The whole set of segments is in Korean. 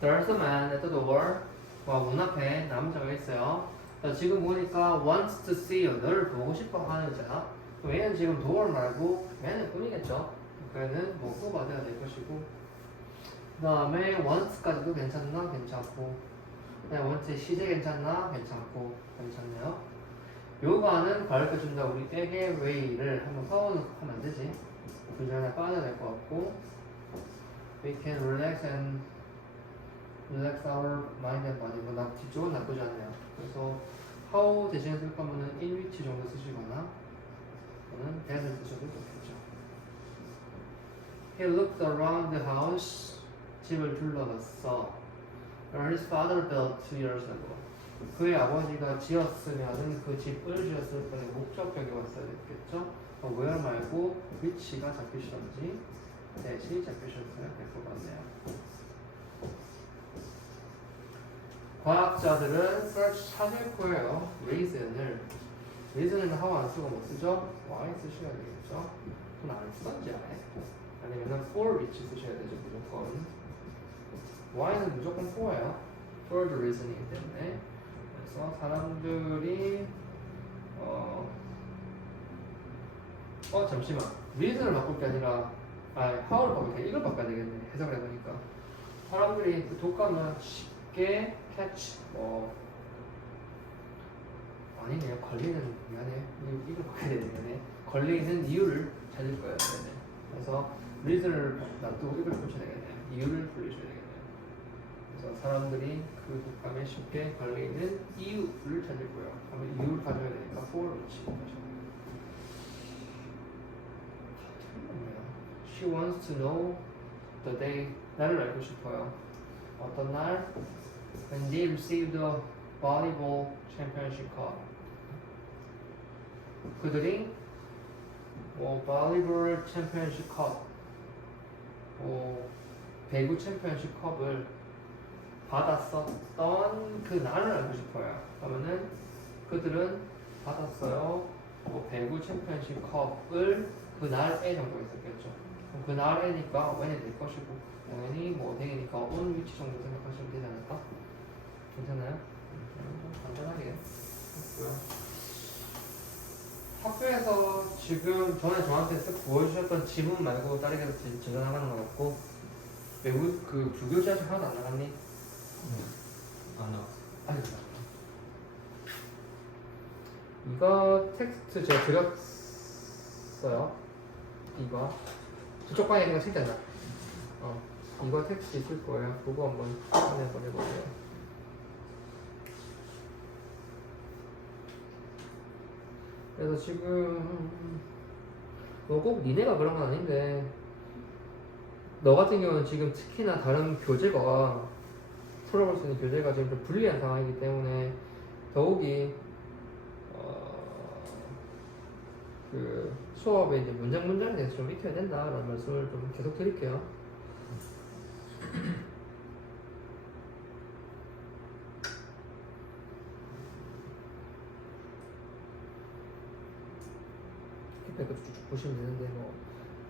There's a man at the door. 문 앞에 남자가 있어요. 자, 지금 보니까 wants to see you. 너를 보고 싶어 하는 자. 그럼 얘는 지금 door 말고 얘는 뿐이겠죠. 그래는 뭐 후가 돼야 될 것이고. 그 다음에 wants까지도 괜찮나? 괜찮고. 그냥 wants의 시제 괜찮나? 괜찮고. 괜찮네요. 요가는 가르쳐준다. 우리에게 way를 한번 써놓고 하면 안 되지. 그 전에 빠져야 될 것 같고. We can relax our mind and body. 뭐 뒤쪽은 나쁘지 않네요. 그래서 how 대신에 쓸 거면은 in which 정도 쓰시거나 또는 that을 쓰셔도 좋겠죠. He looked around the house. 집을 둘러봤어. His father built 2 years ago. 그의 아버지가 지었으면은 그 집을 지었을 때 목적격이 왔어야 됐겠죠. where 말고 which가 잡히시던지 that이 잡히셨어야 될 것 같네요. 과학자들은 search 찾을 거예요. reason은 how 안 쓰고 뭐 쓰죠? why 쓰셔야 되겠죠. 그건 안 쓰던지 아니면은 for which 쓰셔야 되죠. 무조건 why는 무조건 for예요. for the reason이기 때문에. 그래서 사람들이 잠시만 reason을 바꿀 게 아니라 how를 바꿀 게 이걸 바꿔야 되겠네. 해석을 해보니까 사람들이 그 독감을 쉽게 catch 아니네요. 걸리는 미안해. 이걸 바꿔야 되네. 걸리는 이유를 찾을 거예요. 네네. 그래서 reason을 놔두고 이걸 붙여야 되겠네요. 이유를 불리셔야 되겠네요. 그래서 사람들이 그 독감에 쉽게 걸리는 이유를 찾을 거예요. 그러면 이유를 가져야 되니까 for를 붙이는 거죠. She wants to know the day. 날을 알고 싶어요. 어떤 날? When they received the volleyball championship cup. 그들이 volleyball championship cup, 배구 챔피언십 컵을 받았었던 그 날을 알고 싶어요. 그러면은 그들은 받았어요. 배구 챔피언십 컵을 그 날에 정도 있었겠죠. 그 날에니까 when이 될 것이고 당연히 데이니까 on which 정도 생각하시면 되지 않을까? 괜찮아요? 간단하게 했고요. 학교에서 지금 전에 저한테 쓱 보여주셨던 지문 말고 다르게 전혀 나가는 건 없고 외국 그 불교 지하철 하나도 안 나갔니? 안 나왔어. 아니 이거 텍스트 제가 드렸어요. 이거 저쪽 방에 있는 거 챙겼나? 이거 텍스트 있을 거예요. 그거 한번 확인해 보내보세요. 그래서 지금 꼭 니네가 그런 건 아닌데 너 같은 경우는 지금 특히나 다른 교재가 풀어볼 수 있는 교재가 지금 좀 불리한 상황이기 때문에 더욱이 그 수업에 이제 문장에 대해서 좀 익혀야 된다라는 말씀을 좀 계속 드릴게요. 피드백도 쭉쭉 보시면 되는데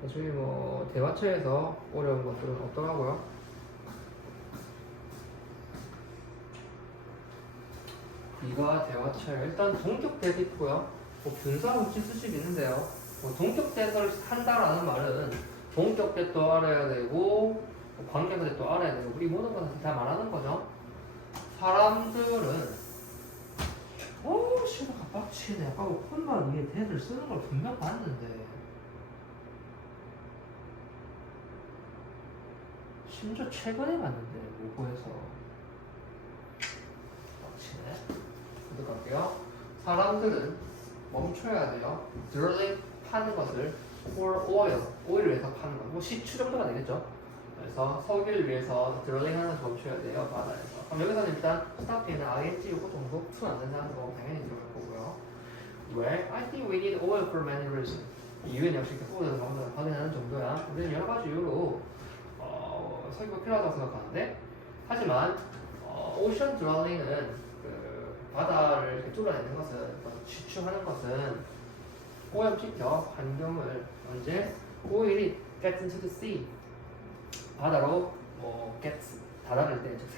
나중에 대화체에서 어려운 것들은 없더라고요. 이가 대화체 일단 동격대 있고요. 분사 혹시 쓰실 있는데요. 동격대를 한다라는 말은 동격대도 알아야 되고 관계대도 알아야 되고 우리 모든 것을 다 말하는 거죠. 사람들은 시가 빡치네. 아까 폰만 위에 대를 쓰는 걸 분명 봤는데 심지어 최근에 봤는데 모고에서 빡치네. 구독할게요. 사람들은 멈춰야 돼요. drilling 파는 것을 for oil을 위해서 파는 거. 시추 정도가 되겠죠. 그래서 석유를 위해서 drilling 하는 거 멈춰야 돼요. 바다에서. 그럼 여기서는 일단 stop에는 ing 요거 정도 투 안 된다는 거 당연히 들어갈 거고요. 왜? I think we need oil for many reasons. 이유는 역시 오일을 정도 확인하는 정도야. 우리는 여러 가지 이유로 석유가 필요하다고 생각하는데 하지만 오션 드릴링은 바다를 이렇게 뚫어내는 것은 시추하는 것은 오염시켜 환경을 언제 오일이 gets into the sea 바다로 gets 다다를 때 즉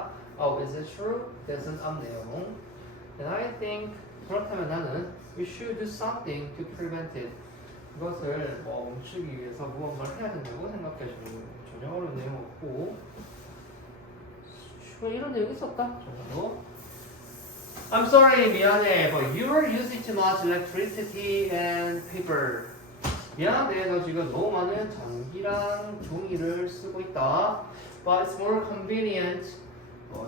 되니까 Oh, is it true? that은 앞 내용. And I think 그렇다면 나는 we should do something to prevent it. 이것을 뭐 멈추기 위해서 무언가를 해야 된다고 생각해 주는 전혀 어려운 내용 없고 이런 내용이 있었다 정도. I'm sorry 미안해 but you are using too much electricity and paper. 미안해 너 지금 너무 많은 전기랑 종이를 쓰고 있다. But it's more convenient.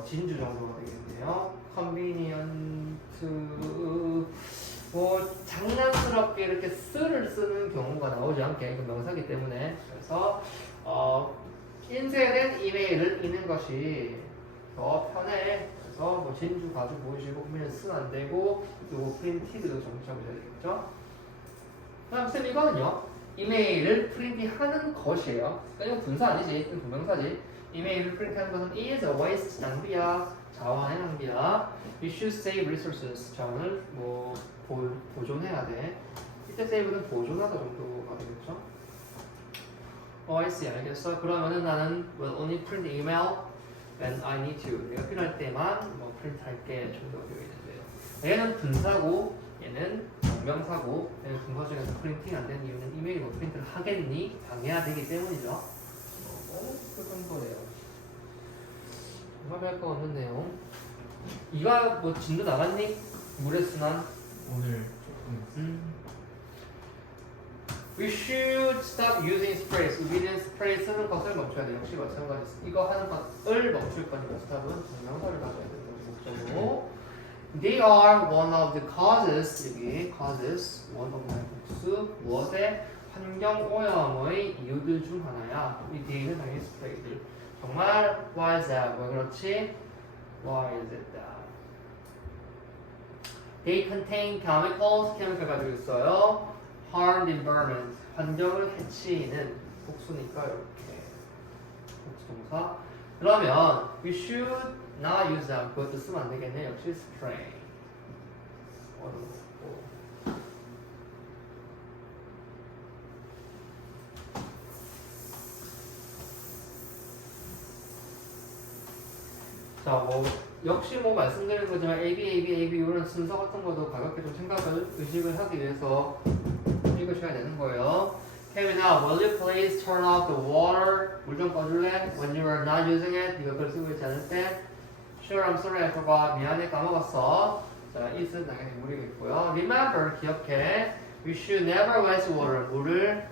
진주 정도가 되겠네요. convenient 뭐 장난스럽게 이렇게 쓰를 쓰는 경우가 나오지 않게 그 명사기 때문에 그래서 인쇄된 이메일을 읽는 것이 더 편해. 그래서 뭐 진주 가지고 보이시고 그러면 쓰면 안 되고 그리고 프린티드도 정착하셔야 되겠죠. 그다음 쌤 이거는요 이메일을 프린트하는 것이에요. 그러니까 이건 분사 아니지, 이건 부명사지. 이메일을 프린트하는 것은 is a waste 낭비야, 자원의 낭비야. You should save resources. 자원을 뭐 보존해야 돼. 이때 save는 보존하다 정도가 되겠죠. I see, 알겠어. 그러면은 나는 will only print email when I need to. 내가 필요할 때만 뭐 프린트할게 정도가 되어 있는데요. 얘는 분사고 얘는 명사고 얘는 분사 중에서 프린팅 안 되는 이유는 이메일로 프린트를 하겠니? 당해야 되기 때문이죠. 그 정도네요. 정말 별거 없는 내용. 이가 뭐 진도 나갔니? 물의 순환? 오늘 조금 We should stop using sprays. 우리는 스프레이 쓰는 것을 멈춰야 돼요. 역시 마찬가지. 이거 하는 것을 멈출 거니까 stop은 동명사를 가져야 되는 목적으로. They are one of the causes. 여기 causes one of my books. 무엇의 환경 오염의 이유들 중 하나야. 이 뒤에는 당연히 스프레이들. 정말 why is that? 왜 그렇지? Why is it that? They contain chemicals. 케미컬 가지고 있어요. harm the environment. 환경을 해치는 복수니까 이렇게 복수 동사. 그러면 we should not use them. 그것도 쓰면 안 되겠네. 역시 spray. 어렵고. 자, 뭐 역시 뭐 말씀드린 거지만 A, B, A, B, A, B 이런 순서 같은 것도 가볍게 좀 생각을 의식을 하기 위해서 읽으셔야 되는 거예요. Okay, now will you please turn off the water? 물 좀 꺼줄래? When you are not using it, 이거 글 쓰고 있지 않을 때. Sure, I'm sorry, I forgot. 미안해, 까먹었어. 자, it은 당연히 물이겠고요. Remember, 기억해. We should never waste water. 물을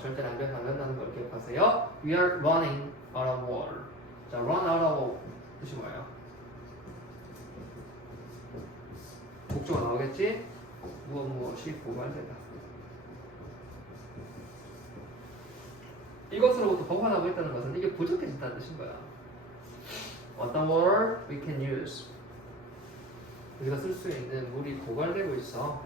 절대 낭비하면 안 된다는 걸 기억하세요. We are running out of water. 자, run out of 뜻이 뭐예요? 목적어 나오겠지? 무엇이 고갈되다. 이것으로부터 벗어나고 있다는 것은 이게 부족해진다는 뜻인 거야. 어떤 water we can use. 우리가 쓸 수 있는 물이 고갈되고 있어.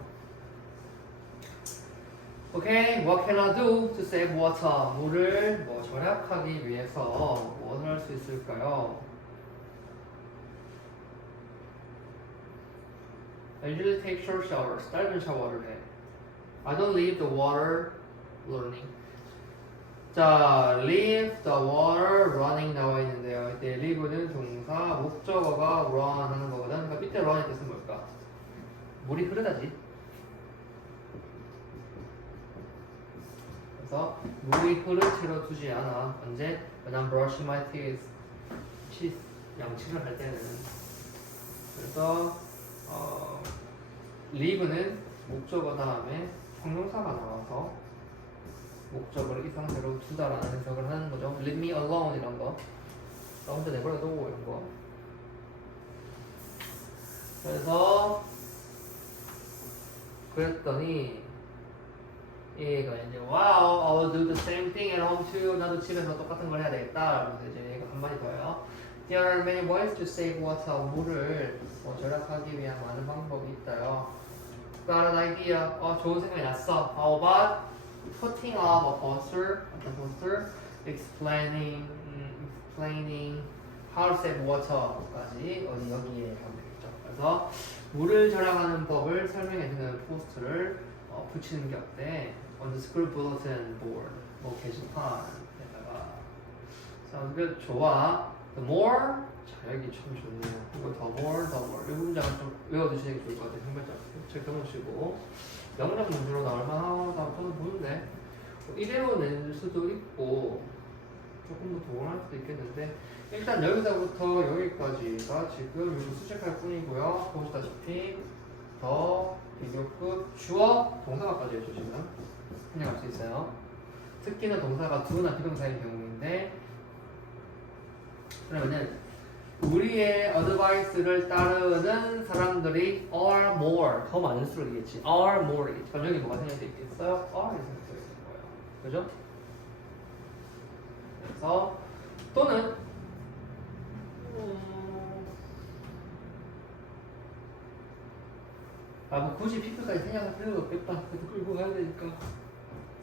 Okay, what can I do to save water? 물을 뭐 절약하기 위해서 무엇을 할 수 있을까요? I usually take short showers. 짧은 샤워를 해. I don't leave the water running. 자, leave the water running 나와 있는데요. 이때 leave는 동사, 목적어가 run 하는 거거든. 그러니까 밑에 run의 뜻은 뭘까? 물이 흐르다지. 그래서 물이 흐를 채로 두지 않아. 언제? When I'm brushing my teeth. 양치를 할 때는. 그래서 leave는 목적어 다음에 형용사가 나와서 목적어를 이 상태로 두다라는 해석을 하는 거죠. Leave me alone 이런 거. 나 혼자 내버려두고 이런 거. 그래서 그랬더니 얘가 이제 Wow, I will do the same thing at home too. 나도 집에서 똑같은 걸 해야 되겠다. 그래서 이제 얘가 한마디 더요. There are many ways to save water. 물을 절약하기 위한 많은 방법이 있다요. Got an idea. 좋은 생각이 났어. How about putting up a poster, explaining how to save water까지 여기에 하면 되겠죠. 그래서 물을 절약하는 법을 설명해주는 포스터를 붙이는 게 어때? On the school bulletin board, 뭐 게시판에다가. Sounds good. 좋아. The more 자, 여기 참 좋네요. 이거 더 more, 더 more. 이 문장은 좀 외워두시는 게 좋을 것 같아요. 한 발짝 체크해보시고. 영장 문제로 나올 만하다고 저는 보는데, 이대로 낼 수도 있고, 조금 더 동원할 수도 있겠는데, 일단 여기서부터 여기까지가 지금 이거 수식할 뿐이고요. 보시다시피, 더, 비교급, 주어, 동사가까지 해줘, 지금. 생략할 수 있어요. 특히나 동사가 두나 비동사인 경우인데, 그러면은 우리의 어드바이스를 따르는 사람들이 are more 더 많을수록이겠지. are more이겠지. 그럼 여기 뭐가 생략되어 있겠어요? are 이 생략되어 있는 거예요. 그죠? 그래서 또는 뭐 굳이 피크까지 생략할 필요도 없겠다. 그래도 끌고 가야 되니까.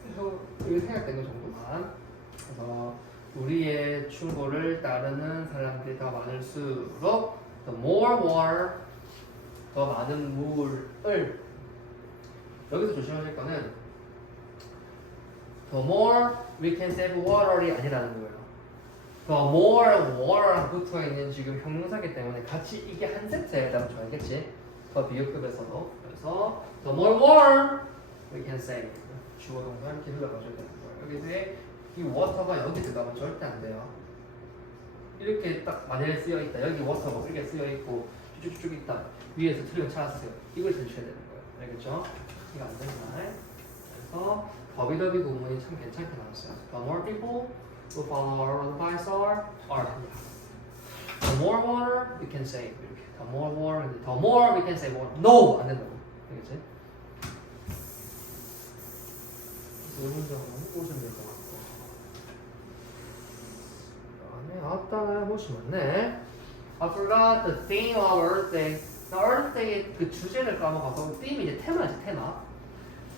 그래서 여기 생략된 거 정도만. 그래서 우리의 충고를 따르는 사람들이 더 많을수록 the more water 더 많은 물을 여기서 조심하실 거는 the more we can save water이 아니라는 거예요. the more water랑 붙어 있는 지금 형용사기 때문에 같이 이게 한 세트에 따라 좀 알겠지? 더 비교급에서도 그래서 the more water we can save 주어 동사 이렇게 흘러가셔야 되는 거예요. 여기서 이 워터가 여기 들어가면 절대 안 돼요. 이렇게 딱 만약에 쓰여 있다. 여기 워터가 이렇게 쓰여 있고 쭉쭉쭉 있다. 위에서 틀리면 찾았어요. 이걸 들으셔야 되는 거예요. 알겠죠? 이거 안 된다. 그래서 더비더비 구문이 참 괜찮게 나왔어요. The more people who follow our advice are. The more water we can save. 이렇게. The more water, the more we can save water. No! 안 된다고. 알겠지? 그래서 이 문제는 보시면 될 것 같고. 아따 멋이 많네. I forgot the theme of Earth Day. 나 Earth Day 그 주제를 까먹어서 theme 이제 테마지 테마.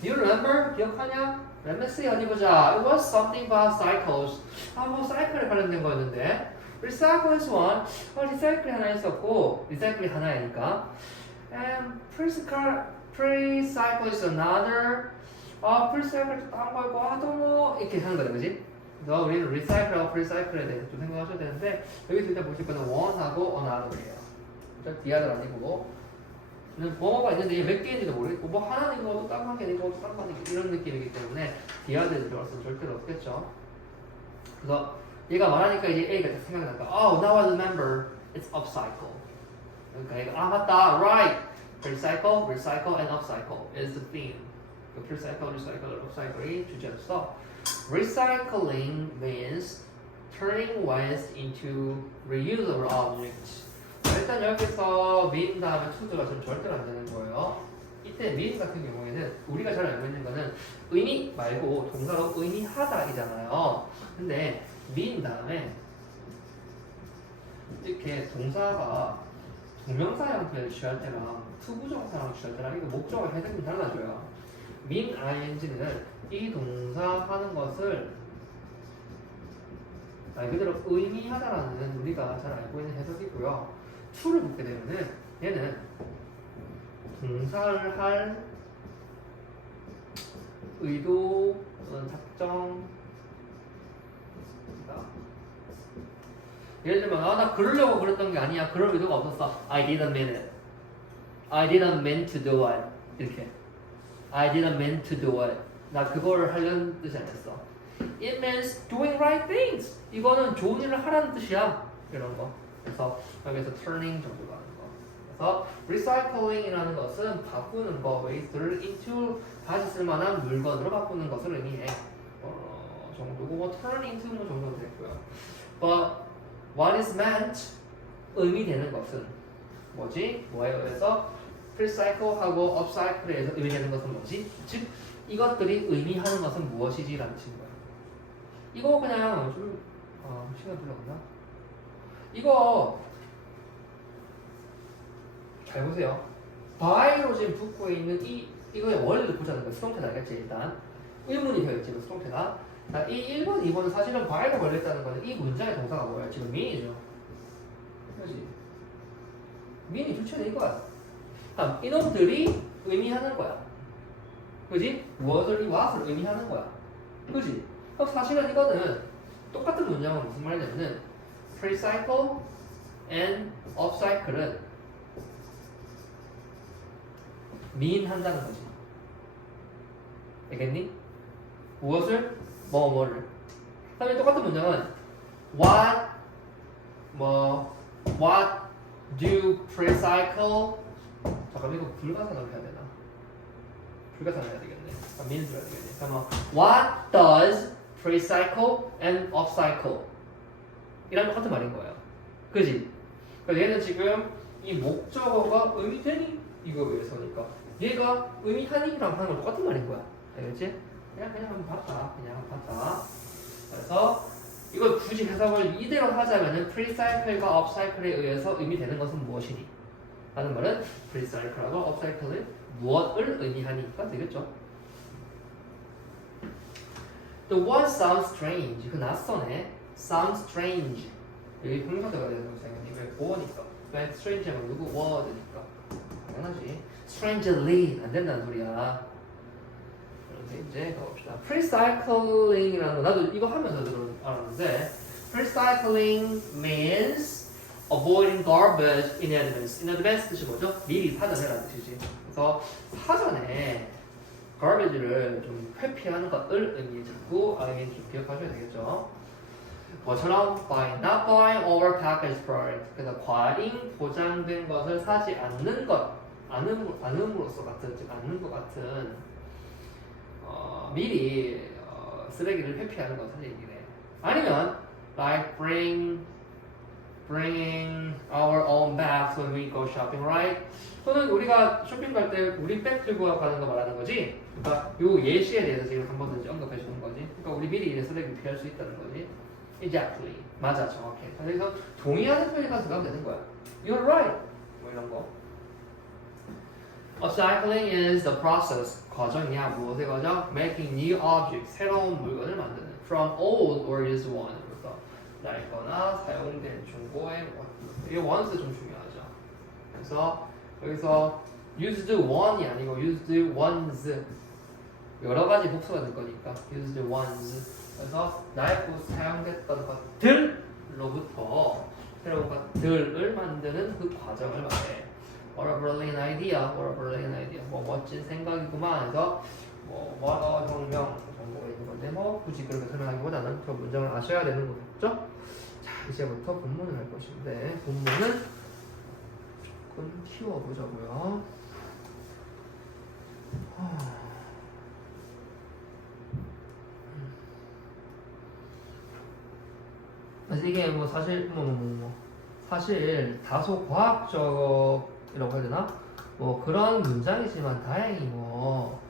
Do you remember? 기억하냐? Let me see 어디 보자. It was something about cycles. 뭐 사이클에 관련된 거였는데. Recycle is one. 리사이클이 하나 있었고 리사이클이 하나이니까. And pre-cycle is another. pre-cycle 딴 거고 또 뭐 이렇게 하는 거다, 그지? 그래서 우리는 리사이클하고 프리사이클에 대해서 좀 생각하셔야 되는데 여기서 일단 보실 거는 one하고 another예요. 그죠? 디아들 아니고 뭐가 있는데 이게 몇 개인지도 모르겠고 뭐 하나는 이거 딴 거 아니고 이거 딴 거 아니고 이런 느낌이기 때문에 디아들이 들어왔으면 절대로 없겠죠. 그래서 얘가 말하니까 이제 A가 딱 생각난다. Oh, now I remember. It's upcycle. 그러니까 얘가 맞다. Right. Recycle, recycle, and upcycle is the theme. 그 recycle, recycle, upcycle이 주제였어. Recycling means turning waste into reusable objects. 일단 여기서 mean 다음에 to가 좀 절대로 안 되는 거예요. 이때 mean 같은 경우에는 우리가 잘 알고 있는 거는 의미 말고 동사로 의미하다이잖아요. 근데 mean 다음에 이렇게 동사가 동명사 형태를 취할 때랑 투부정사랑 취할 때랑 이거 목적어 해석이 달라져요. mean ing는 이 동사 하는 것을 말 그대로 의미하다라는 우리가 잘 알고 있는 해석이고요. to를 붙게 되면은 얘는 동사를 할 의도 또는 작정 예를 들면 나 그러려고 그랬던 게 아니야. 그럴 의도가 없었어. I didn't mean it. I didn't mean to do it. 이렇게 I didn't mean to do it. 나 그걸 하려는 뜻이 아니었어. It means doing right things. 이거는 좋은 일을 하라는 뜻이야. 이런 거. 그래서 여기서 turning 정도가 하는 거. 그래서 recycling이라는 것은 바꾸는 거, waste를 into 다시 쓸만한 물건으로 바꾸는 것을 의미해. 정도고 뭐 turn into 뭐 정도 됐고요. But what is meant 의미되는 것은 뭐지? 뭐예요? 그래서 recycle하고 upcycle에서 의미되는 것은 뭐지? 즉 이것들이 의미하는 것은 무엇이지? 라는 친구야. 이거 그냥 좀 시간 별로 없나? 이거 잘 보세요. by로 지금 붙고 있는 이거의 원리를 보자는 거야. 수동태는 알겠지? 일단 의문이 되어있지. 수동태가 자, 이 1번, 2번은 사실은 by로 걸렸다는 거는 이 문장의 동사가 뭐야? 지금 mean이죠. 그렇지? mean이 주체는 이거야. 이놈들이 의미하는 거야. 그지? 무엇을 what을 의미하는 거야. 그지? 그럼 사실은 이거는 똑같은 문장은 무슨 말이냐면은 recycle and of cycle은 mean 한다는 거지. 알겠니? 무엇을? 뭐를. 다음에 똑같은 문장은 what do pre-cycle 잠깐 이거 불가산으로 해야 되나? 불가산으로 해야 되겠네. means로 해야 되겠네. 그러면 what does pre-cycle and off-cycle 이랑 똑같은 말인 거예요. 그지? 그러니까 얘는 지금 이 목적어가 의미되니? 이거 위해서니까 얘가 의미하니랑 하는 건 똑같은 말인 거야. 알겠지? 그냥 한번 봤다. 그래서 이걸 굳이 해석을 이대로 하자면은 pre-cycle과 off-cycle에 의해서 의미되는 것은 무엇이니? 라는 말은 pre-cycle하고 off-cycle은 무엇을 의미하니까 되겠죠. The word sounds strange. 그 낯선해. Sounds strange. 여기 동사대가 되는 동사이니 왜 보어니까. 왜 strange하면 누구 word니까. 당연하지. Strangely 안 된다는 소리야. 이렇게 이제 가봅시다. Pre-cycling이라는 거 나도 이거 하면서 알았는데 Pre-cycling means avoiding garbage in advance. In advance 뜻이 뭐죠? 미리 사전에라는 뜻이지. 그래서 사전에 garbage를 좀 회피하는 것을 의미해주고 ing 기억하셔야 되겠죠. 뭐처럼 by not buying over packaged product. 그래서 과잉 포장된 것을 사지 않는 것, 않음으로써 같은, 즉 않는 것 같은 미리 쓰레기를 회피하는 것을 얘기해. 아니면 like bringing our own bags when we go shopping, right? 또는 우리가 쇼핑 갈 때 우리 백 들고 가는 거 말하는 거지. 그러니까 요 예시에 대해서 지금 한 번든지 언급해 주는 거지. 그러니까 우리 미리 이제 쓰레기 피할 수 있다는 거지. Exactly. 맞아, 정확해. 그래서 동의하는 표현이 가서 들어가면 되는 거야. You're right. 뭐 이런 거. Upcycling is the process. 과정이야. 무엇의 과정? Making new objects. 새로운 물건을 만드는. From old or used one. 그래서 낡거나 사용된 중고의 원. 이게 once 좀 중요하죠. 그래서 여기서 used one이 아니고 used ones. 여러 가지 복수가 될 거니까 used ones. 그래서 낡고 사용됐던 것들로부터 새로운 것들을 만드는 그 과정을 말해. What a brilliant idea. What a brilliant idea. 뭐 멋진 생각이구만. 해서 뭐 what a 혁명 정보가 있는 건데 뭐 굳이 그렇게 설명하기보다는 그 문장을 아셔야 되는 거겠죠? 자, 이제부터 본문을 할 것인데 본문은 조금 키워보자고요. 그래서 이게 뭐 사실 사실 다소 과학적이라고 해야 되나? 뭐 그런 문장이지만 다행히 뭐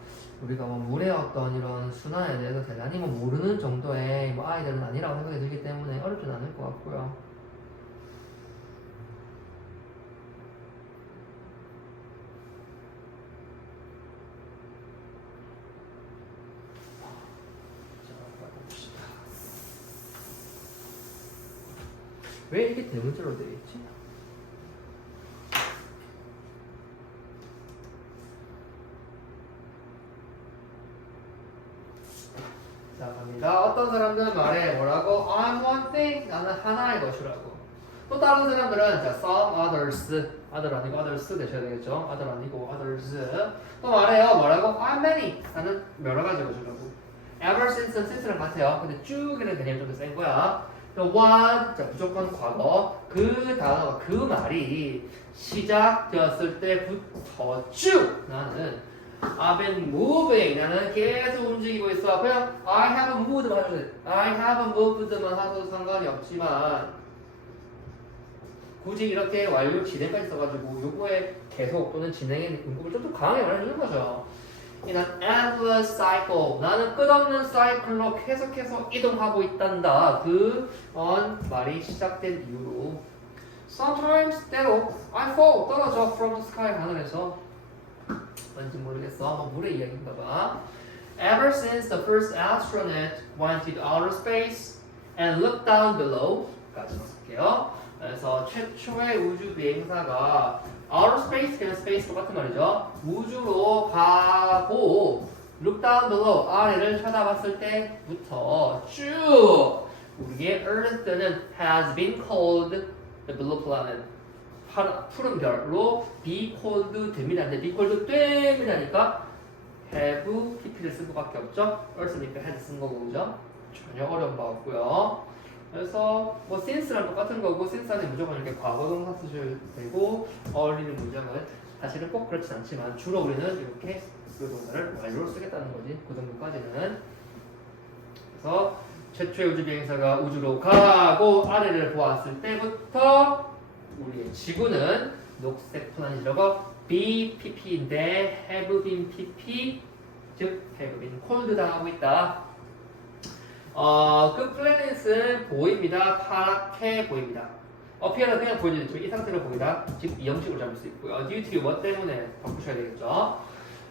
우리가 뭐 물의 어떤 이런 순환에 대해서 대단히 뭐 모르는 정도의 뭐 아이들은 아니라고 생각이 들기 때문에 어렵진 않을 것 같고요. 왜 이게 대문자로 되어 있지? 자, 갑니다. 어떤 사람들은 말해 뭐라고? I'm one thing. 나는 하나의 것이라고. 또 다른 사람들은 자, some others. other 아니고 others 되셔야 되겠죠? other 아니고 others. 또 말해요. 뭐라고? I'm many. 나는 여러 가지 것이라고. ever since는 since랑 같아요. 근데 쭉이라는 개념이 좀 더 센 거야. 또 one, 자, 무조건 과거. 그 단어가, 그 말이 시작되었을 때부터 쭉 나는 I've been moving. 나는 계속 움직이고 있어. 그냥 I haven't moved만 하셔도 돼. I haven't moved만 하셔도 상관이 없지만 굳이 이렇게 완료 진행까지 써가지고 요거에 계속 또는 진행의 문법을 좀 더 강하게 말해주는 거죠. In an endless cycle. 나는 끝없는 사이클로 계속해서 이동하고 있단다. 그런 말이 시작된 이후로 Sometimes 때로 I fall. 떨어져 from the sky. 하늘에서 뭔지 모르겠어. 물의 이야기인가 봐. Ever since the first astronaut went into outer space and looked down below. 까지 볼게요. 그래서 최초의 우주 비행사가 outer space, 그냥 space 똑같은 말이죠. 우주로 가고 look down below, 아래를 쳐다봤을 때부터 쭉 우리의 Earth는 has been called the blue planet 푸른 별로 be cold 됩니다. 근데 be cold 됩니다니까 have pp를 쓸 수밖에 없죠. earth니까 had 쓴 거고 그죠? 전혀 어려운 바 없고요. 그래서 뭐 since랑 똑같은 거고 since 안에 무조건 이렇게 과거 동사 쓰셔도 되고 어울리는 문장은 사실은 꼭 그렇진 않지만 주로 우리는 이렇게 그 동사를 완료로 쓰겠다는 거지. 그 정도까지는. 그래서 최초의 우주 비행사가 우주로 가고 아래를 보았을 때부터 우리의 지구는 녹색 분한이라고 BPP인데 have been PP 즉 have been cold 당하고 있다. 그 플래닛은 보입니다. 파랗게 보입니다. appear은 그냥 보여주죠. 이 상태로 보이다. 즉 이 형식으로 잡을 수 있고요. due to what 때문에 바꾸셔야 되겠죠.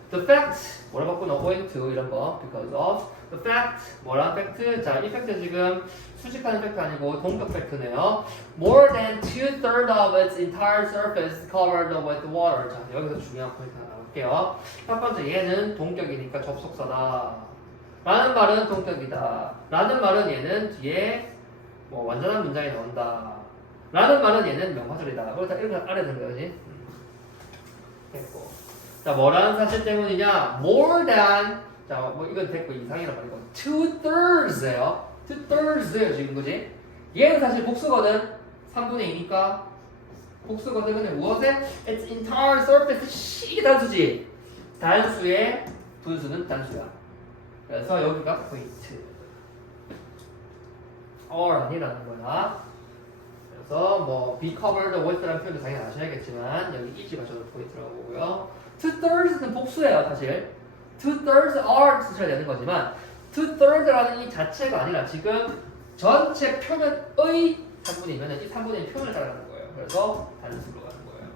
The fact 뭐라 바꾸나 owing to 이런 거 because of the fact 뭐라는 팩트 자 이 팩트 지금 수직하는 팩트 아니고 동격 팩트네요. More than 2/3 of its entire surface covered with water. 자 여기서 중요한 포인트 하나 나올게요. 첫 번째 얘는 동격이니까 접속사다. 라는 말은 동격이다. 라는 말은 얘는 뒤에 뭐 완전한 문장이 나온다. 라는 말은 얘는 명사절이다. 그걸 다 이렇게 알아야 되는 거지. 됐고. 자, 뭐라는 사실 때문이냐? More than 자, 뭐 이건 됐고 이상이란 말이고 2/3예요. 2/3예요 지금 그지? 얘는 사실 복수거든. 3분의 2니까 복수거든. 근데 무엇에? Its entire surface 이게 단수지. 단수의 분수는 단수야. 그래서 여기가 포인트. or 아니라는 거야. 그래서 뭐 be covered with라는 표현도 당연히 아셔야겠지만 여기 is가 저도 포인트라고 보고요. 2/3는 복수예요 사실. 2/3 are 쓰셔야 되는 거지만 2/3라는 이 자체가 아니라 지금 전체 표면의 3분의 2면 이 3분의 1 표면을 따라가는 거예요. 그래서 단수로 가는 거예요.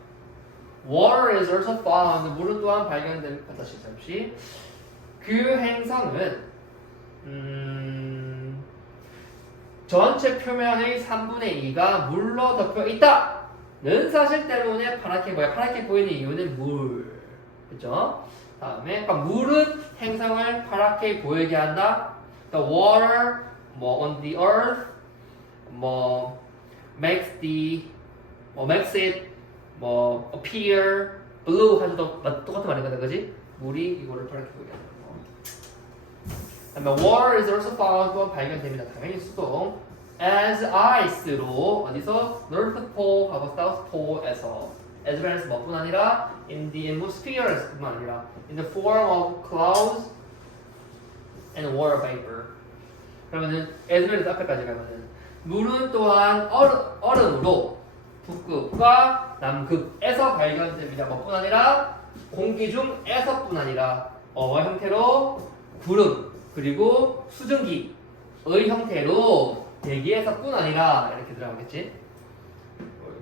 Water is also found. 물은 또한 발견됩니다. 다시 잠시. 그 행성은 전체 표면의 3분의 2가 물로 덮여 있다는 사실 때문에 파랗게 보여. 파랗게 보이는 이유는 물. 그죠? 다음에 그러니까 물은 행성을 파랗게 보이게 한다. The water, 뭐 on the earth, 뭐 makes it, 뭐 appear blue 하셔도 똑같은 말인 거다, 그지? 물이 이거를 파랗게 보이게 한다. 그다음에 water is also found 또 발견됩니다. 당연히 수동. as ice로 어디서 North Pole하고 South Pole에서 as well as 뭐뿐 아니라 in the atmosphere뿐만 아니라 in the form of clouds and water vapor. 그러면은 as well as 앞에까지 가면은 물은 또한 얼음으로 북극과 남극에서 발견됩니다. 뭐뿐 아니라 공기 중에서뿐 아니라 형태로 구름 그리고 수증기의 형태로 대기에서뿐 아니라 이렇게 들어가겠지.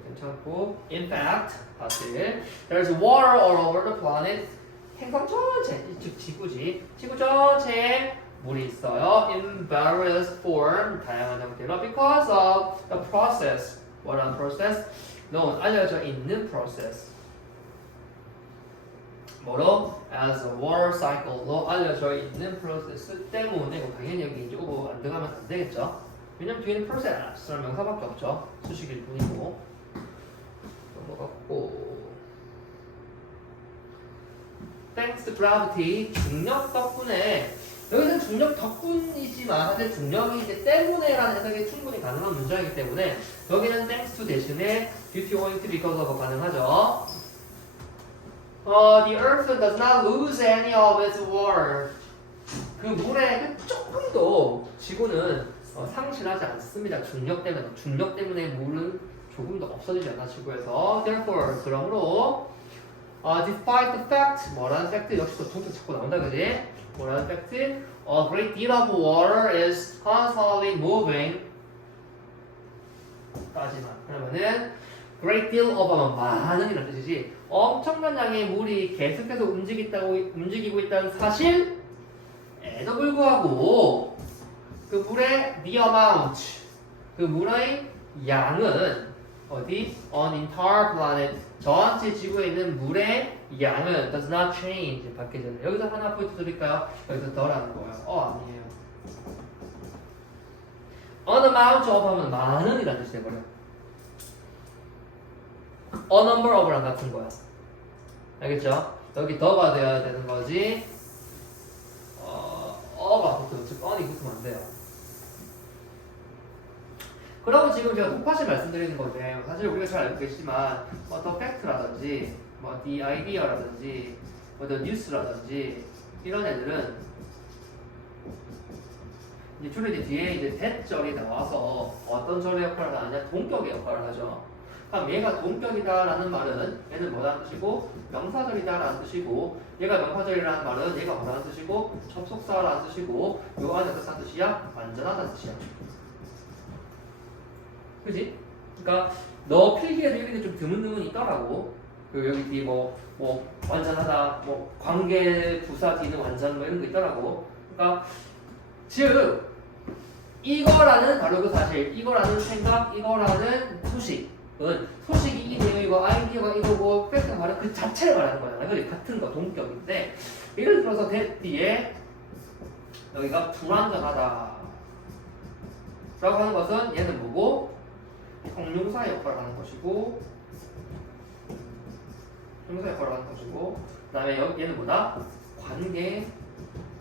괜찮고 in fact 사실 there's water all over the planet. 행성 전체 즉 지구지. 지구 전체에 물이 있어요. in various form 다양한 형태로 because of the process. 뭐라는 process? known 알려져 있는 process. 뭐로? as a water cycle로 알려져 있는 프로세스 때문에 당연히 여기 이제 오버 안 들어가면 안 되겠죠. 왜냐면 뒤에는 process라는 명사밖에 없죠. 수식일 뿐이고. 넘어갔고. Thanks to gravity 중력 덕분에 여기는 중력 덕분이지만 사실 중력이 이제 때문에라는 해석이 충분히 가능한 문장이기 때문에 여기는 thanks to 대신에 due to owing to because of 가능하죠. The earth does not lose any of its water. 그 물의 조금도 지구는 상실하지 않습니다. 중력 때문에. 중력 때문에 물은 조금도 없어지지 않아 지구에서. Therefore, 그러므로 despite the fact, 뭐라는 fact 역시 또 동태 자꾸 나온다 그지? 뭐라는 fact? A great deal of water is constantly moving. 따지만 그러면은 great deal of 하면 많은이라는 뜻이지. 엄청난 양의 물이 계속해서 움직이고 있다는 사실에도 불구하고 그 물의 the amount, 그 물의 양은 어디? On entire planet, 전체 지구에 있는 물의 양은 does not change, 바뀌지 않아요. 여기서 하나 포인트 드릴까요? 여기서 더라는 거예요. 아니에요. On amount of 하면 많은이라는 뜻이 돼버려. a number of랑 같은 거야. 알겠죠? 여기 더가 돼야 되는 거지. 어가 붙으면, 즉 on이 붙으면 안 돼요. 그러고 지금 제가 독파시 말씀드리는 건데, 사실 우리가 잘 알고 계시지만 the fact라든지 the idea라든지 the news라든지 이런 애들은 이제 주로 이제 뒤에 이제 대절이 나와서 어떤 절의 역할을 하느냐, 동격의 역할을 하죠. 그럼 얘가 동격이다라는 말은 얘는 뭐라는 뜻이고, 명사절이다라는 뜻이고, 얘가 명사절이라는 말은 얘가 뭐라는 뜻이고, 접속사라는 뜻이고, 요 안에 어떤 뜻이야? 완전하다는 뜻이야. 그지? 그러니까 너 필기에도 이런 게 좀 드문드문 있더라고. 그 여기 뒤에 뭐 완전하다, 뭐 관계 부사 뒤는 완전 뭐 이런 거 있더라고. 그러니까 즉 이거라는 바로 그 사실, 이거라는 생각, 이거라는 소식이 이 내용이고 아이디어가 이거고 팩트가 바로 그 자체를 말하는 거잖아. 그지? 같은 거 동격인데 예를 들어서 that 뒤에 여기가 불완전하다 라고 하는 것은 얘는 뭐고? 형용사 역할을 하는 것이고, 형용사 역할을 하는 것이고, 그 다음에 얘는 뭐다? 관계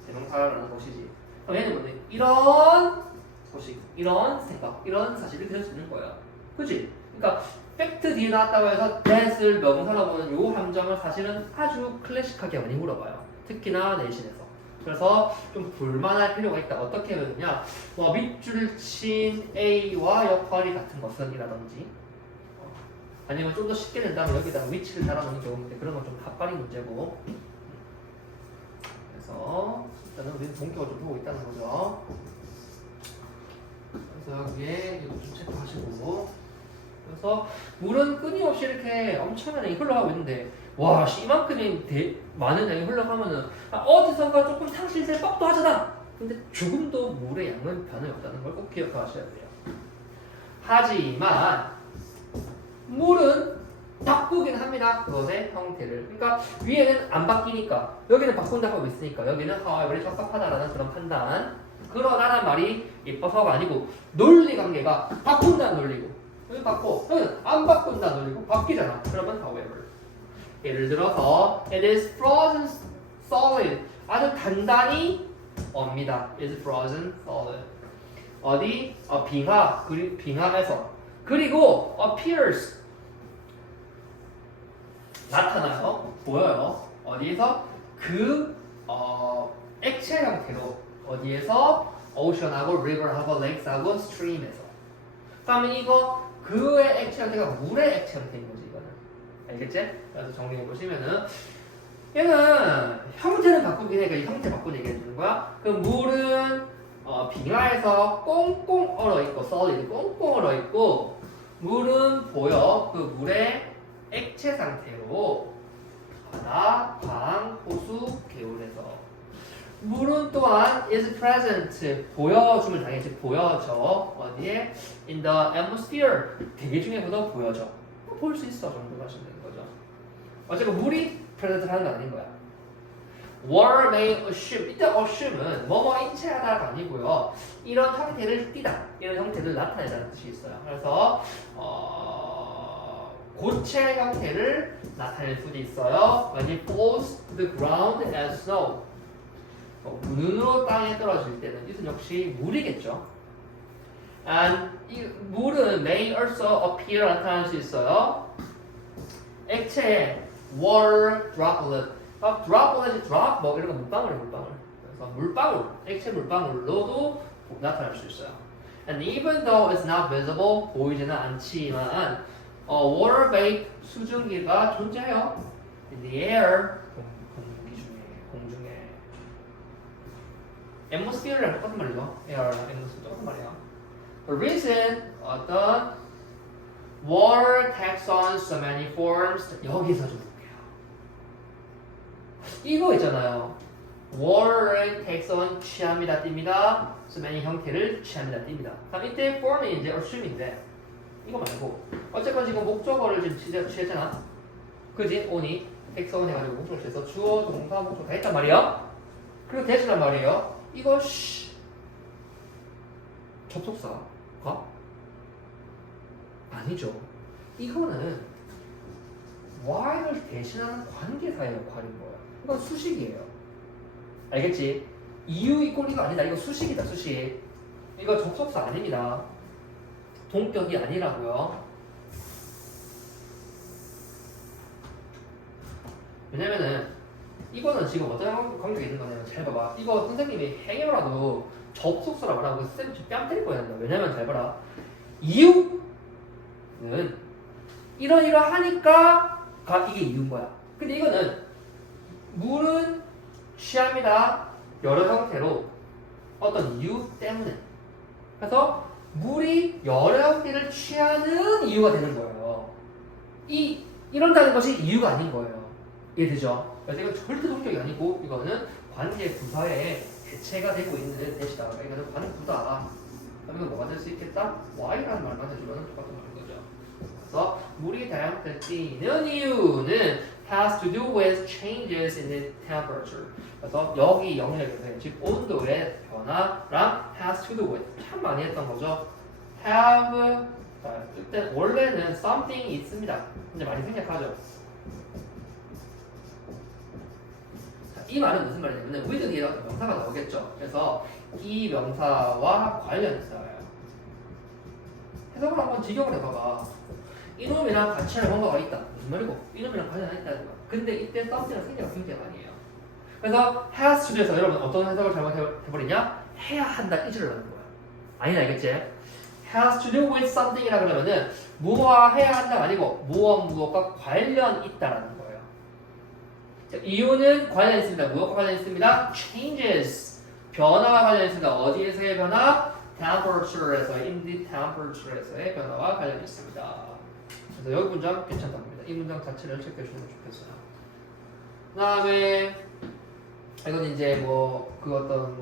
대명사를 하는 것이지. 그럼 얘는 뭐냐? 이런 소식, 이런 생각, 이런 사실을 들을 수 있는 거야. 그치? 그러니까 팩트 뒤에 나왔다고 해서 that을 명사라고 하는 요 함정을 사실은 아주 클래식하게 많이 물어봐요. 특히나 내신에서. 그래서 좀 볼만할 필요가 있다. 어떻게 하느냐? 뭐 밑줄을 친 A와 역할이 같은 것은 이라든지, 아니면 좀 더 쉽게 된다면 여기다 위치를 달아놓는 경우인데 그런 건 좀 갑발이 문제고. 그래서 일단은 우리는 본격을 좀 보고 있다는 거죠. 그래서 여기에 이거 좀 체크하시고. 그래서 물은 끊임없이 이렇게 엄청난 양이 흘러가고 있는데, 와, 이만큼의 많은 양이 흘러가면은 어디선가 조금 상실될 법도 하잖아. 근데 조금도 물의 양은 변함이 없다는 걸 꼭 기억하셔야 돼요. 하지만 물은 바꾸긴 합니다. 그것의 형태를. 그러니까 위에는 안 바뀌니까, 여기는 바꾼다고 하고 있으니까 여기는 however이 적합하다라는 그런 판단. 그러다란 말이 예뻐서가 아니고 논리관계가 바꾼다는 논리고, 여기 바꿔, 여기는 안 바꾼다는 논리고 바뀌잖아. 그러면 however. 예를 들어서 it is frozen solid, 아주 단단히 옵니다. is frozen solid. 어디? 빙하에서. 그리고 appears, 나타나요, 보여요. 어디에서? 액체 형태로. 어디에서? ocean하고 river하고 lakes하고 stream에서. 그러면 이거 그의 액체 형태가 물의 액체 형태인 거지, 이거는. 알겠지? 그래서 정리해 보시면은 얘는 형태는 바꾸긴 해. 그러니까 이 형태 바꾸는 얘기해 주는 거야. 그 물은 빙하에서 꽁꽁 얼어 있고, solid 꽁꽁 얼어 있고, 물은 보여. 그 물의 액체 상태로 바다, 강, 호수, 개울에서. 물은 또한 is present, 보여줌을 당연히 보여져. 어디에? in the atmosphere, 대기 중에서도 보여져. 볼 수 있어 정도 하시면 되는 거죠. 어쨌든 물이 present를 하는 거 아닌 거야. Water may assume, 이때 assume은 뭐뭐 인체하다가 아니고요, 이런 형태를 띠다, 이런 형태를 나타내다는 뜻이 있어요. 그래서 고체 형태를 나타낼 수도 있어요. When it falls to the ground as snow, 눈으로 땅에 떨어질 때는 이것은 역시 물이겠죠. And 이 물은 may also appear, 나타날 수 있어요. 액체에 water droplet, droplet, drop 뭐 이런 거 물방울이 물방울. 그래서 물방울, 액체 물방울로도 나타날 수 있어요. And even though it's not visible, 보이지는 않지만 water vapor, 수증기가 존재해요. In the air, 공중에. atmosphere랑 똑같은 말이죠. air랑 atmosphere 똑같은 말이야. The reason 어떤 water takes on so many forms, 여기서 좀 볼게요. 이거 있잖아요. water를 takes on, 취합니다, 띱니다. so many 형태를 취합니다, 띱니다. 그럼 이때 form이 이제 assume인데, 이거 말고 어쨌건 지금 목적어를 지금 취했잖아. 그지? on이 takes on 해가지고 목적어를 취해서 주어, 동사, 목적 다 했단 말이야. 그리고 대신한 말이에요. 이거 접속사가 아니죠. 이거는 y를 대신하는 관계사의 역할인 거야. 이건 수식이에요. 알겠지? EU 이꼴 이거 아니다. 이거 수식이다. 수식. 이거 접속사 아닙니다. 동격이 아니라고요. 왜냐면은 이거는 지금 어떤 관계가 있는 거냐면 잘 봐봐. 이거 선생님이 행여라도 접속사라고 안 하고 쌤 뺨 때릴 거야. 왜냐면 잘 봐라. 이유는 이러이러하니까 이게 이유인 거야. 근데 이거는 물은 취합니다. 여러 형태로 어떤 이유 때문에. 그래서 물이 여러 형태를 취하는 이유가 되는 거예요. 이런다는 것이 이유가 아닌 거예요. 이해되죠? 그래서 이건 절대 동격이 아니고 이거는 관계 부사의 대체가 되고 있는 대시다. 그러니까 이거는 관부다. 그러면 뭐가 될 수 있겠다? y라는 말만 해주면 똑같은 말인 거죠. 그래서 물이 다양하게 뛰는 이유는 has to do with changes in the temperature. 그래서 여기 영역에서 즉 온도의 변화랑 has to do with 참 많이 했던 거죠. have 자, 그때 원래는 something이 있습니다. 근데 많이 생략하죠. 자, 이 말은 무슨 말이냐면 with 뒤에 명사가 나오겠죠. 그래서 이 명사와 관련해서요. 해석을 한번 직역을 해봐봐. 이놈이랑 같이 할 뭔가가 있다. 무슨 말이고? 이놈이랑 관련이 있다. 근데 이때 something이랑 생략이 굉장히 많이 해요. 그래서 has to do에서 여러분 어떤 해석을 잘못해버리냐? 해야 한다 이 줄을 넣는 거야. 아니다 알겠지? has to do with something이라 그러면은 무엇과 해야 한다가 아니고 무엇과 관련 있다라는 거예요. 자, 이유는 관련 있습니다. 무엇과 관련 있습니다? changes 변화와 관련 있습니다. 어디에서의 변화? temperature에서 in the temperature에서의 변화와 관련이 있습니다. 그래서 여기 문장 괜찮다고 합니다. 이 문장 자체를 체크해 주시면 좋겠어요. 그 다음에 이건 이제 그 어떤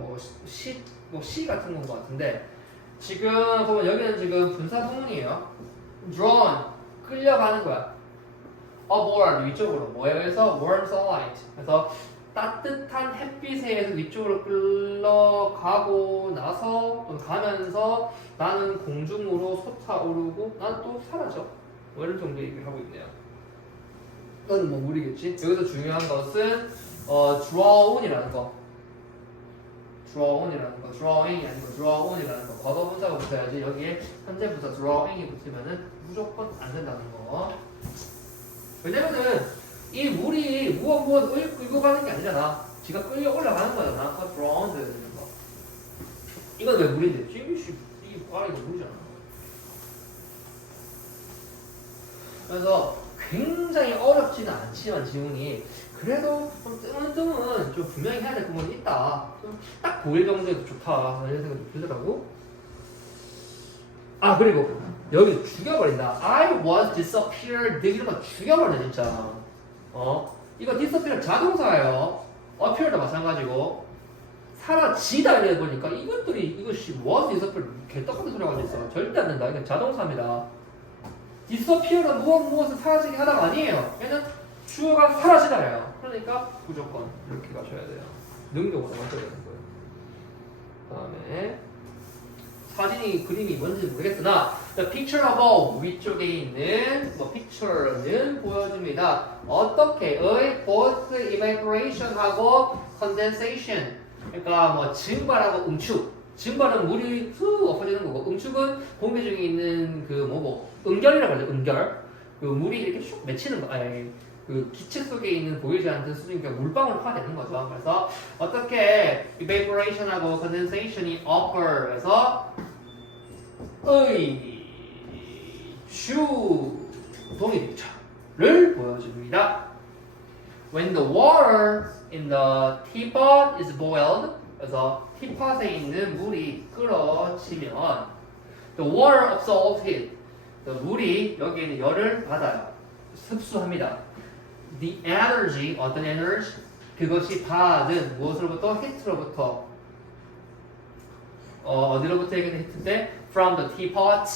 시 같은 건 것 같은데 지금 보면 여기는 지금 분사 동문이에요. drawn 끌려가는 거야. upward 위쪽으로 뭐에서 warm sunlight 그래서 따뜻한 햇빛에 의해서 위쪽으로 끌려가고 나서 가면서 나는 공중으로 솟아오르고 나는 또 사라져. 뭐 이런 정도 얘기를 하고 있네요. 이건 뭐 무리겠지. 여기서 중요한 것은 drawon이라는 거. drawon이라는 거. drawing이 아니고 drawon이라는 거. 과거 분사가 붙어야지. 여기에 현재 분사 drawing이 붙으면은 무조건 안 된다는 거. 왜냐면은 이 물이 무엇 끌고 가는 게 아니잖아. 지가 끌려 올라가는 거잖아. 그 drawn 되는 거. 이건 왜 물인데? 지금 이 말이 물이잖아. 그래서 굉장히 어렵지는 않지만 지문이 그래도 좀 뜨문뜨문 좀 분명히 해야 될 부분이 있다. 좀 딱 보일 정도에도 좋다. 이런 생각이 들더라고. 아 그리고 여기 죽여버린다. I was disappeared. 이런 거 죽여버려 진짜. 이거 disappear 자동사예요. appear도 마찬가지고 사라지다 이래 보니까 이것들이 이것이 was disappear 개떡같은 소리가 있어. 절대 안 된다. 이건 자동사입니다. disappear은 무엇을 사라지게 하다가 아니에요. 얘는 주어가 사라지다예요. 그러니까 무조건 이렇게 가셔야 돼요. 능동으로 맞춰야 되는 거예요. 그다음에 사진이 그림이 뭔지 모르겠으나 the picture above 위쪽에 있는 picture는 보여줍니다. 어떻게의 both evaporation하고 condensation 그러니까 증발하고 응축 증발은 물이 후 엎어지는 거고 응축은 공기 중에 있는 응결이라고 하죠. 응결 그 물이 이렇게 슉 맺히는 거 그 기체 속에 있는 보이지 않는 수준이니까 물방울화 되는 거죠. 그래서 어떻게 evaporation하고 condensation이 occur해서 동일차를 보여줍니다. When the water in the teapot is boiled, 그래서 teapot에 있는 물이 끓어지면 the water absorbs heat, 물이 여기에 있는 열을 받아요. 흡수합니다. The energy, 어떤 에너지? 그것이 받은 무엇으로부터? 히트로부터. 어디로부터 얘기는 히트인데? From the teapot.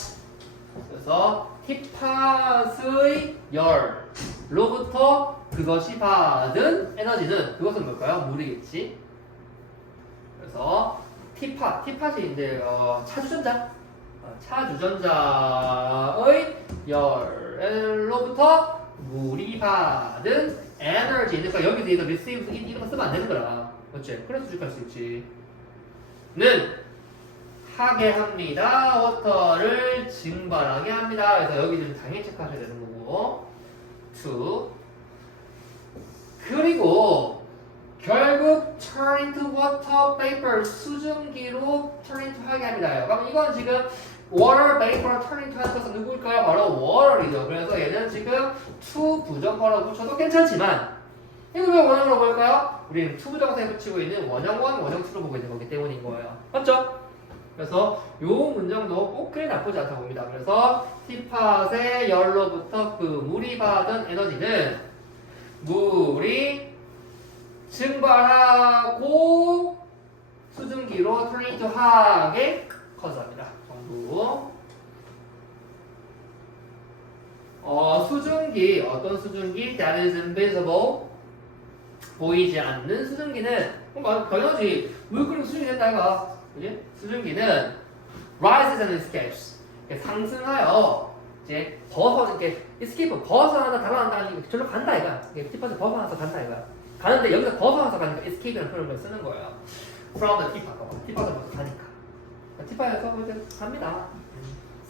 그래서 teapot의 열로부터 그것이 받은 에너지는 그것은 뭘까요? 물이겠지. 그래서 teapot이 이제 차주전자. 차주전자의 열로부터 물이 받은 에너지. 그러니까 여기서 이거 receive 이런 거 쓰면 안 되는 거라. 맞지? 그래서 수직할 수 있지. 는 하게 합니다. 워터를 증발하게 합니다. 그래서 여기 좀 당연히 체크하셔야 되는 거고. to. 그리고 결국 turn into water vapor 수증기로 turn into 하게 합니다. 그럼 이건 지금 water vapor turn into 하는 것은 누구일까요? 바로 water이죠. 그래서 얘는 지금 to 부정어로 붙여도 괜찮지만 이거 왜 원형으로 볼까요? 우리는 to 부정사에 붙이고 있는 원형 1, 원형 2로 보고 있는 거기 때문인 거예요. 맞죠? 그래서 요 문장도 꼭 그리 나쁘지 않다고 봅니다. 그래서 티팟의 열로부터 그 물이 받은 에너지는 물이 증발하고 수증기로 turn into 하게 커서합니다. 정도. 수증기 어떤 수증기? That is invisible. 보이지 않는 수증기는 당연하지. 물 끓이면 수증기 된다 이가. 그지? 수증기는 rises and escapes. 상승하여 이제 이렇게 escape 벗어나다 달아난다 저로 간다 이가. 티팟을 벗어나서 간다 이가. 가는데 여기서 벗어나서 가니까 escape라는 표현을 쓰는 거예요. from the teapot. 티팟을 벗어 가니까. 티팟에서 이제 갑니다.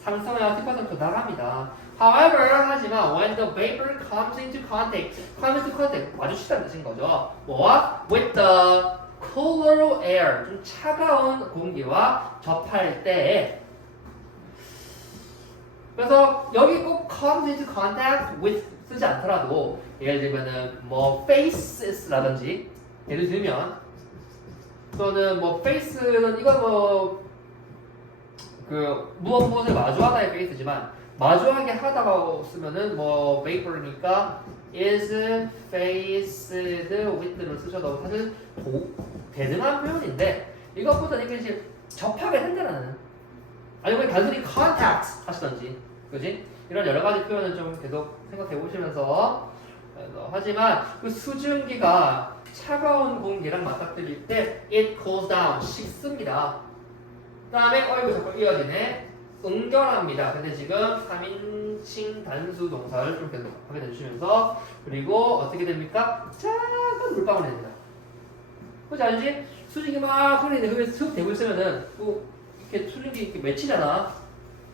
상승하여 티팟부터 나갑니다. However, 하지만 when the vapor comes into contact, 마주치다는 뜻인 거죠. 뭐와? With the cooler air, 좀 차가운 공기와 접할 때. 그래서 여기 꼭 comes into contact with 쓰지 않더라도 예를 들면은 뭐 faces라든지 예를 들면 또는 뭐 face는 이건 뭐 그 무엇을 마주하다의 face지만 마주하게 하다가 쓰면은 뭐 vapor니까 is faced with를 쓰셔도 사실 대등한 표현인데 이것보다는 이게 접하게 된다는 아니면 단순히 contact 하시던지 그지? 이런 여러 가지 표현을 좀 계속 생각해 보시면서 하지만 그 수증기가 차가운 공기랑 맞닥뜨릴 때 it cools down 식습니다. 그 다음에 어이구 자꾸 이어지네 응결합니다. 근데 지금 3인칭 단수 동사를 좀 계속 확인해 주시면서 그리고 어떻게 됩니까? 작은 물방울이 됩니다. 그렇지 않지? 수증기 막 흐르는데 그게 슥 대고 있으면은 또 이렇게 수증기 이렇게 맺히잖아.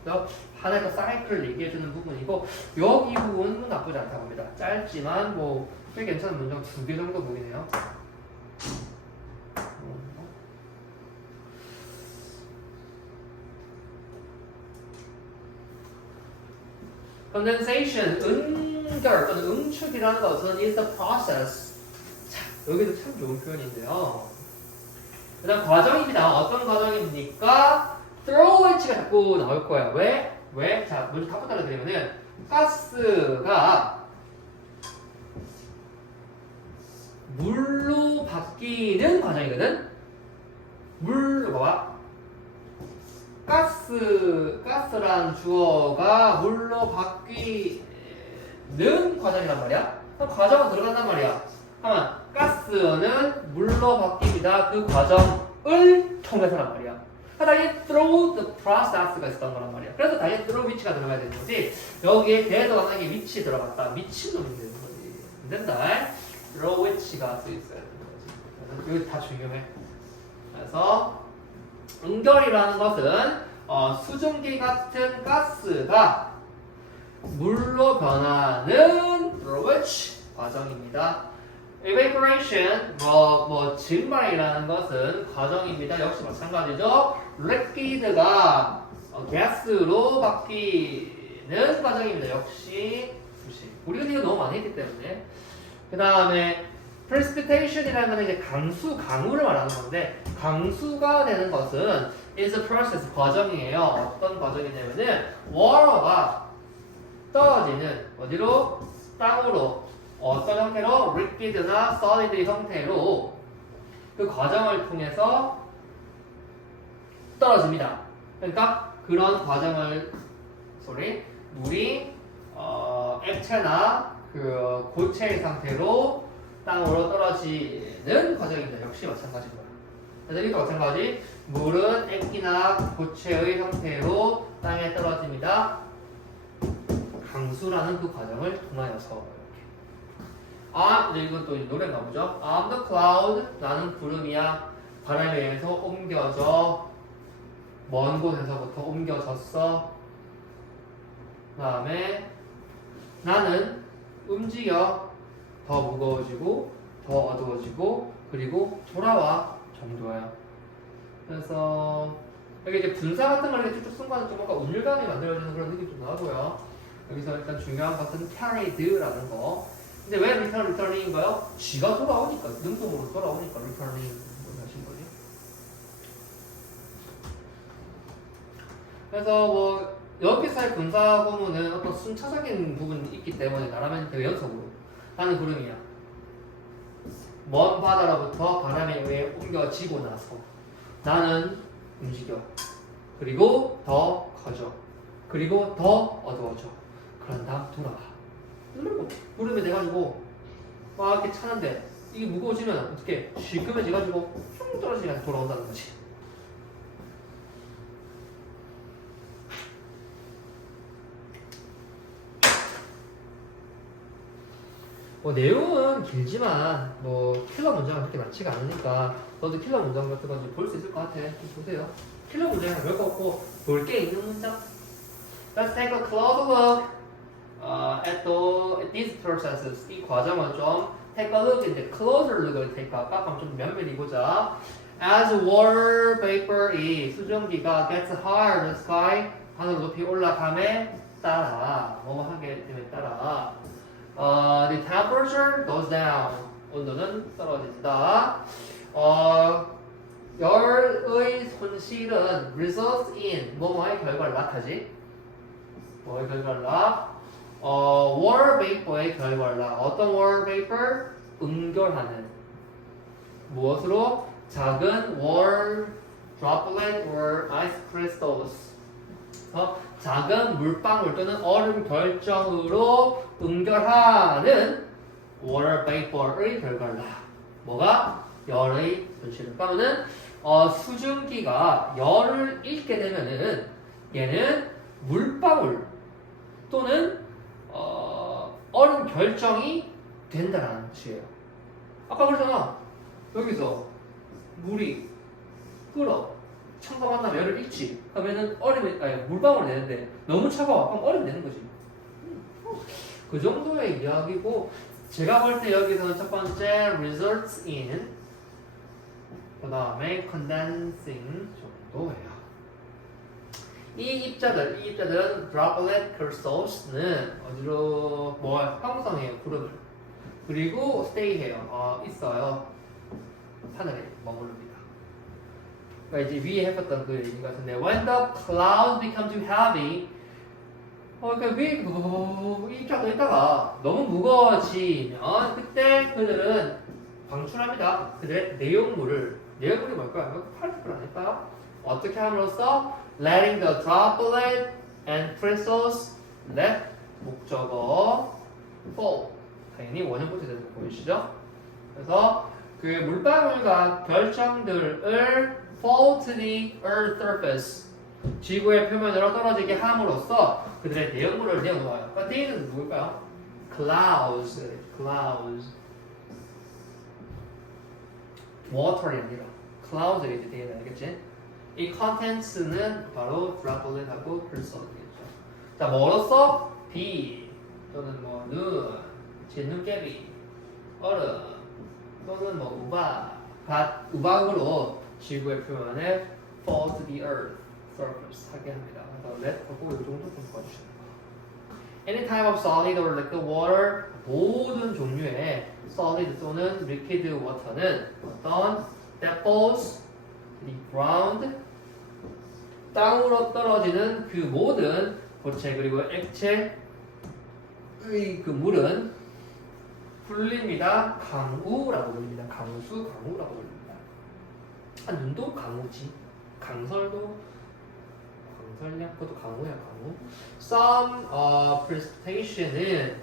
그래서 하나의 그 사이클을 얘기해주는 부분이고 여기 부분은 나쁘지 않다고 합니다. 짧지만 뭐 꽤 괜찮은 문장 2개 정도 보이네요. Condensation, 응결 또는 응축이라는 것은 is the process. 자, 여기도 참 좋은 표현인데요. 일단 과정입니다. 어떤 과정입니까? through-가 자꾸 나올 거야. 왜? 왜? 자, 먼저 답부터 알려드리면은 가스가 물로 바뀌는 과정이거든. 물로 봐봐. 가스란 주어가 물로 바뀌는 과정이란 말이야. 그럼 과정은 들어간단 말이야. 그러면 가스는 물로 바뀝니다. 그 과정을 통해서란 말이야. 당연히 through the process가 있었던 거란 말이야. 그래서 당연히 through which가 들어가야 되는 거지. 여기에 대도안하게 which 들어갔다. 미친놈이 되는 거지. 안 된다. through which가 쓰여 있어야 되는 거지. 이거 다 중요해. 그래서 응결이라는 것은 수증기 같은 가스가 물로 변하는 through which 과정입니다. evaporation, 증발이라는 것은 과정입니다. 역시 마찬가지죠. liquid가 가스로 바뀌는 과정입니다. 역시 수식. 우리가 이거 너무 많이 했기 때문에. 그 다음에 precipitation이라는 건 이제 강수를 말하는 건데 강수가 되는 것은 is a process 과정이에요. 어떤 과정이냐면은 water가 떨어지는 어디로? 땅으로 어떤 형태로? liquid나 solid 형태로 그 과정을 통해서 떨어집니다. 그러니까 그런 과정을 물이 액체나 그 고체의 상태로 땅으로 떨어지는 과정입니다. 역시 마찬가지입니다. 그래서 이것도 마찬가지 물은 액기나 고체의 형태로 땅에 떨어집니다. 강수라는 그 과정을 통하여서 이제 이건 또 노래인가 보죠. I'm the cloud. 나는 구름이야. 바람에 의해서 옮겨져. 먼 곳에서부터 옮겨졌어. 그 다음에 나는 움직여. 더 무거워지고 더 어두워지고 그리고 돌아와 정도예요. 그래서 여기 이제 분사 같은 걸 이렇게 쭉쭉 쓴 거는 좀 뭔가 운율감이 만들어지는 그런 느낌이 좀 나고요. 여기서 일단 중요한 것은 carried라는 거. 근데 왜 returning인가요? 쥐가 돌아오니까, 능동으로 돌아오니까 returning 하신 거지. 그래서 뭐 여기서의 분사 구문은 어떤 순차적인 부분이 있기 때문에 나라면 되게 연속으로 나는 구름이야. 먼 바다로부터 바람에 의해 옮겨지고 나서 나는 움직여. 그리고 더 커져. 그리고 더 어두워져. 그런 다음 돌아가. 구름이 돼가지고 막 이렇게 차는데 이게 무거워지면 어떻게 시큼해져가지고 쭉 떨어지면 돌아온다는 거지. 뭐 내용은 길지만 뭐 킬러 문장은 그렇게 많지가 않으니까 너도 킬러 문장 같은 거 볼 수 있을 것 같아. 좀 보세요. 킬러 문장이 별거 없고 볼 게 있는 문장. Let's take a closer look at these processes. 이 과정을 좀 take a look인데 closer look을 take 아까 좀 면밀히 보자. As water vapor이 수증기가 gets higher in the sky 하늘 높이 올라감에 따라 뭐뭐 하게 되면 따라 the temperature goes down. 온도는 떨어진다. 열의 손실은 results in 뭐뭐의 결과를 낳다지. 뭐의 결과를 낳아? water vapor의 결과를 낳아. 어떤 water vapor? 응결하는. 무엇으로? 작은 water droplet or ice crystals. 작은 물방울 또는 얼음 결정으로 응결하는 water vapor의 결과를 낳아. 뭐가? 열의 손실을. 그러면은 수증기가 열을 잃게 되면은 얘는 물방울 또는 얼음 결정이 된다는 뜻이에요. 아까 그러잖아. 여기서 물이 끓어. 찬거 만나면 열을 잃지. 그러면은 물방울 내는데 너무 차가워. 그럼 얼음 내는 거지. 그 정도의 이야기고 제가 볼 때 여기서는 첫 번째 results in 그 다음에 condensing 정도예요. 이 입자들은 droplet crystalls는 어디로 형성해요. 구름을. 그리고 stay해요. 있어요. 하늘에 머무릅니다. 그러니까 이제 위에 해봤던 그 얘기 같은데 when the clouds become too heavy 그러니까 위에 이 입자가 있다가 너무 무거워지면 그때 그들은 방출합니다. 그들의 내용물이 뭘까요? 파티클 아닐까요? 어떻게 함으로써 letting the droplet and crystals let 목적어 fall 당연히 원형부터 되는 거 보이시죠? 그래서 그 물방울과 결정들을 fall to the earth surface 지구의 표면으로 떨어지게 함으로써 그들의 내용물을 내어놓아요. 그러니까 they는 누굴까요? clouds water이 아니라 clouds가 이제 they는 알겠지? 이 contents는 바로 droplet하고 crystal이겠죠. 자 뭐로써? 비 또는 눈, 진눈깨비, 얼음 또는 우박으로 지구의 표면에 fall to the earth surface 하게 합니다. 그래서 let 하고 이 정도 좀 봐주시는 거예요. Any type of solid or liquid water 모든 종류의 solid 또는 liquid water는 어떤 that falls to the ground 땅으로 떨어지는 그 모든 고체 그리고 액체의 그 물은 불립니다. 강우라고 불립니다. 강우라고 불립니다. 눈도 강우지. 강설량 그것도 강우야 강우. Some precipitation은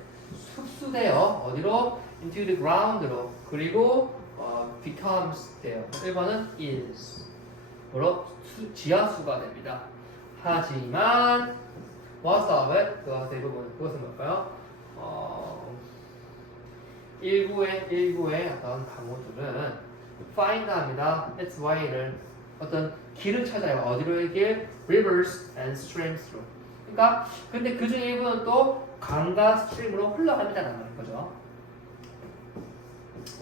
흡수돼요. 어디로? Into the ground로. 그리고 becomes 돼요. 1번은 is. 뭐로? 지하수가 됩니다. 하지만 what's of it? 그 대부분 그것은 뭘까요? 일부의 어떤 강호들은 find합니다. its way를 어떤 길을 찾아요. 어디로의 길? rivers and streams through. 그러니까 근데 그 중에 일부는 또 강과 스트림으로 흘러갑니다라는 말인 거죠.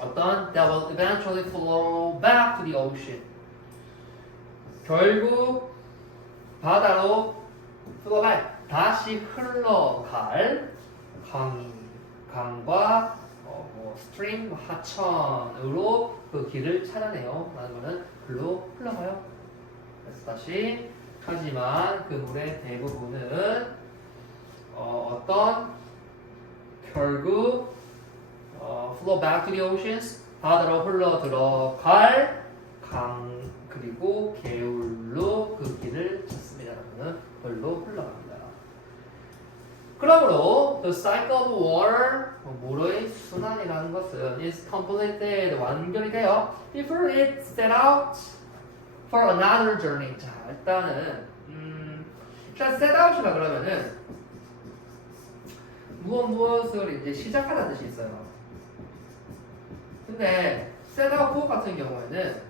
어떤 that will eventually flow back to the ocean. 결국 바다로 flow back 다시 흘러갈 강과 스트림 하천으로 그 길을 찾아내요. 라는 거는 글로 흘러가요. 그래서 다시 하지만 그 물의 대부분은 어떤 결국 flow back to the oceans 바다로 흘러 들어갈 강 그리고 개울로 그 길을 찾습니다. 라는 글로 흘러갑니다. 그러므로 the cycle of water 물의 순환이라는 것은 is completed 완결이 돼요. Before it set out for another journey. 자 일단은 일단 set out이라 그러면은 무엇을 이제 시작하다는 뜻이 있어요. 근데 set out 같은 경우에는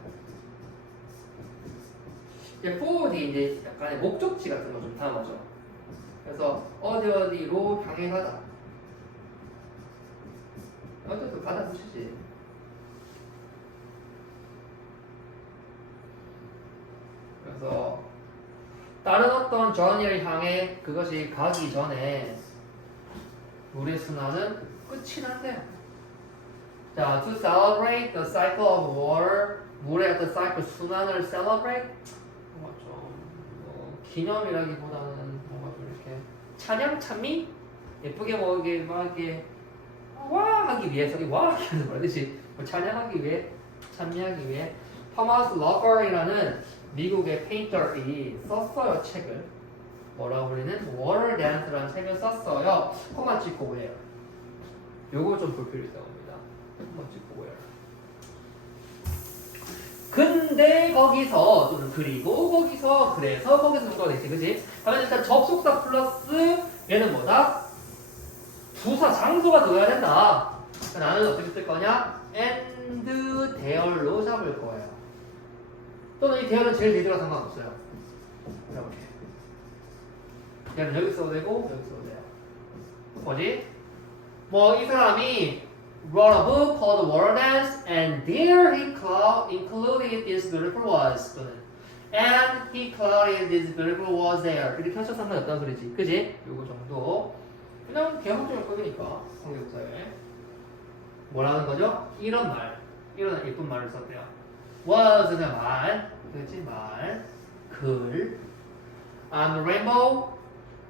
이제 forward이 이제 약간의 목적지 같은 거 좀 담아죠. 그래서 어디로 향해 가다. 어쨌든 가다 뜻이지. 그래서 다른 어떤 journey를 향해 그것이 가기 전에 물의 순환은 끝이 난대요. 자, to celebrate the cycle of water, 물의 어떤 cycle 순환을 celebrate 뭔가 좀 기념이라기보다는 뭔가 좀 이렇게 찬양 찬미 예쁘게 뭐 이게 막 이렇게 와 하기 위해서 와 하기 위해서 말듯이 뭐 찬양하기 위해 찬미하기 위해 토마스 러커이라는 미국의 페인터이 썼어요 책을. 뭐라고 불리는 Water Dance라는 책을 썼어요. 코마 찍고 왜요? 요거 좀 볼 필요 있다고 봅니다. 코마 찍고 왜요? 근데 거기서 또는 그리고 거기서 그래서 거기서 누가 되지, 그지? 그러면 일단 접속사 플러스 얘는 뭐다? 부사 장소가 들어야 된다. 나는 어떻게 쓸 거냐? and there로 잡을 거예요. 또는 이 there는 제일 뒤들어 상관없어요. 이렇게. 얘는 여기 써도 되고 여기 써도 돼요. 뭐지? 뭐 이 사람이 wrote a book called Water Dance and there he included this beautiful was 또는 and he included this beautiful was there 이렇게 하셔도 상관없다는 소리지. 그지? 요거 정도 그냥 개혁적인 거니까 성경사에 뭐라는 거죠? 이런 말 이런 예쁜 말을 썼대요. was는 말 그렇지 말 글 I'm a rainbow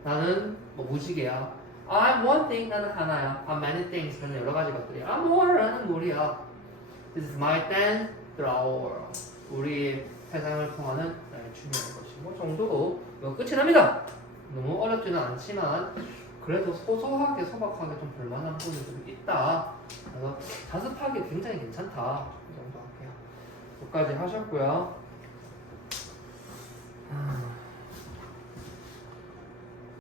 나는 뭐 무지개야. I'm one thing 나는 하나야. I'm many things 나는 여러 가지 것들이야. I'm water 나는 물이야. This is my dance through our world. 우리 세상을 통하는 나의 중요한 것이 뭐 정도로 이거 끝이 납니다. 너무 어렵지는 않지만 그래도 소소하게 소박하게 좀 볼만한 부분이 좀 있다. 그래서 자습하기 굉장히 괜찮다. 이 정도 할게요. 여기까지 하셨고요.